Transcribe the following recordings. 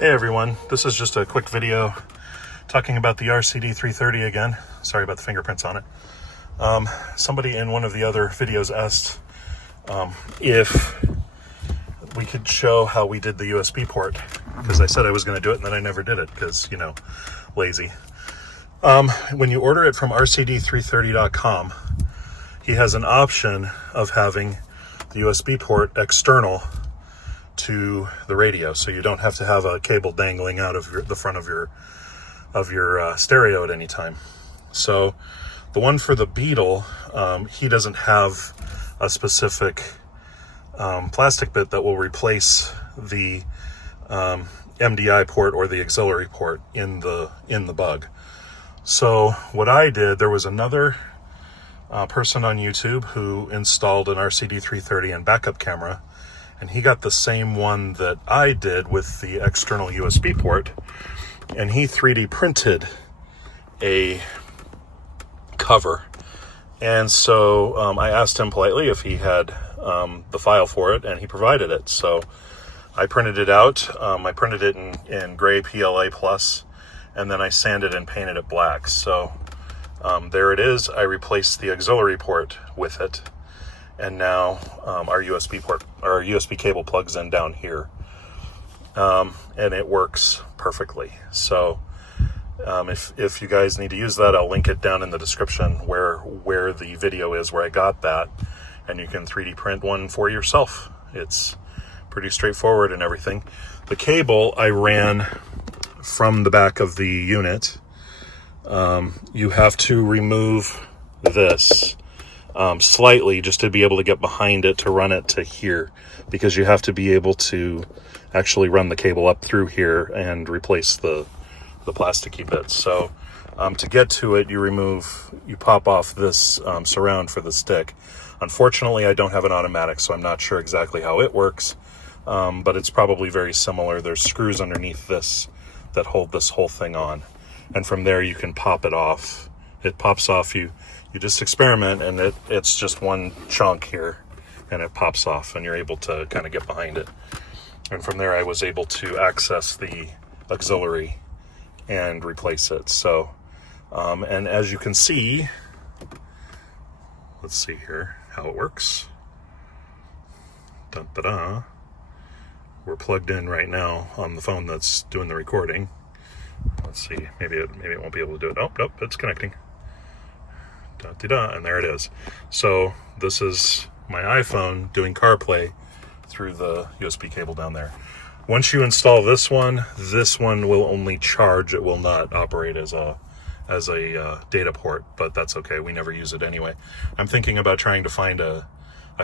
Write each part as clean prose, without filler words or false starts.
Hey everyone, this is just a quick video talking about the RCD 330 again. Sorry about the fingerprints on it. Somebody in one of the other videos asked if we could show how we did the USB port, because I said I was going to do it and then I never did it because, you know, lazy. When you order it from RCD330.com, he has an option of having the USB port external to the radio, so you don't have to have a cable dangling out of the front of your stereo at any time. So the one for the Beetle, he doesn't have a specific plastic bit that will replace the MDI port or the auxiliary port in the bug. So what I did, there was another person on YouTube who installed an RCD 330 and backup camera, and he got the same one that I did with the external USB port, and he 3D printed a cover. And so I asked him politely if he had the file for it, and he provided it. So I printed it out. I printed it in gray PLA plus, and then I sanded and painted it black. So there it is. I replaced the auxiliary port with it. And now our USB cable plugs in down here, and it works perfectly. So if you guys need to use that, I'll link it down in the description where the video is where I got that, and you can 3D print one for yourself. It's pretty straightforward and everything. The cable I ran from the back of the unit. You have to remove this slightly just to be able to get behind it to run it to here, because you have to be able to actually run the cable up through here and replace the plasticky bits. So to get to it, you pop off this surround for the stick. Unfortunately, I don't have an automatic, so I'm not sure exactly how it works, but it's probably very similar. There's screws underneath this that hold this whole thing on, and from there you can pop it off. It pops off. You just experiment, and it's just one chunk here, and it pops off, and you're able to kind of get behind it. And from there I was able to access the auxiliary and replace it. So and as you can see, let's see here how it works. Da-da-da. We're plugged in right now on the phone that's doing the recording. Let's see, maybe it won't be able to do it. Oh, nope, it's connecting. Da-da-da, and there it is. So this is my iPhone doing CarPlay through the USB cable down there. Once you install this one will only charge. It will not operate as a data port, but that's okay. We never use it anyway. I'm thinking about trying to find a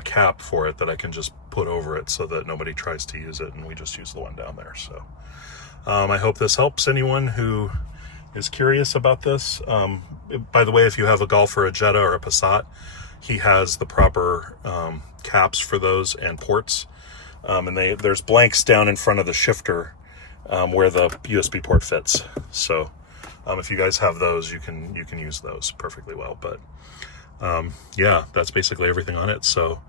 cap for it that I can just put over it so that nobody tries to use it, and we just use the one down there. So I hope this helps anyone who is curious about this. By the way, if you have a Golf or a Jetta or a Passat, he has the proper caps for those and ports. And there's blanks down in front of the shifter where the USB port fits. So if you guys have those, you can use those perfectly well. But yeah, that's basically everything on it. So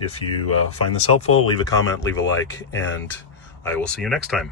if you find this helpful, leave a comment, leave a like, and I will see you next time.